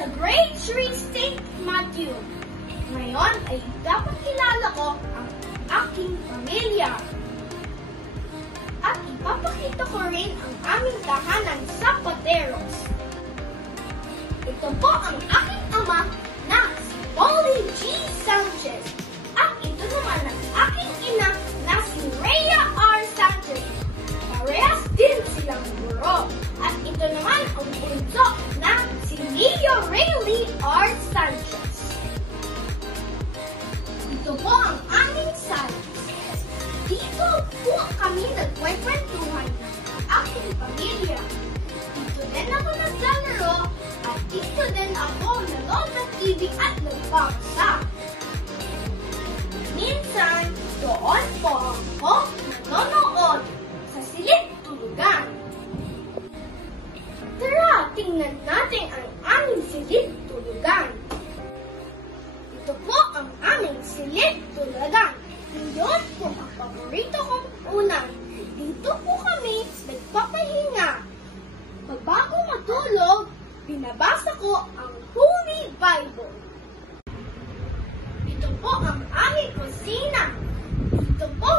sa Grade 3 St. Matthew. Ngayon ay ipapakilala ko ang aking pamilya. At ipapakita ko rin ang aming tahanan sa Pateros. Ito po ang aking ama na si Polly G. Sanchez. At ito naman ang aking ina na si Rhea R. Sanchez. Parehas din silang guro. At ito naman ang bunso na si Leo Rayleigh R. Sanchez. Ito po ang aming sala. Dito po kami nagkwekwentuhan ng aking pamilya. Dito din ako naglalaro at dito din ako nanood ng TV at nagbabasa. Minsan, doon po ako nanonood sa silid-tulugan. Tara, tingnan natin ang aming silid-tulugan. Ito po ang aming silid-tulugan. Ngayon po ang paborito kong unan. Dito po kami nagpapahinga. Bago matulog, binabasa ko ang Holy Bible. Ito po ang aming kusina. Dito po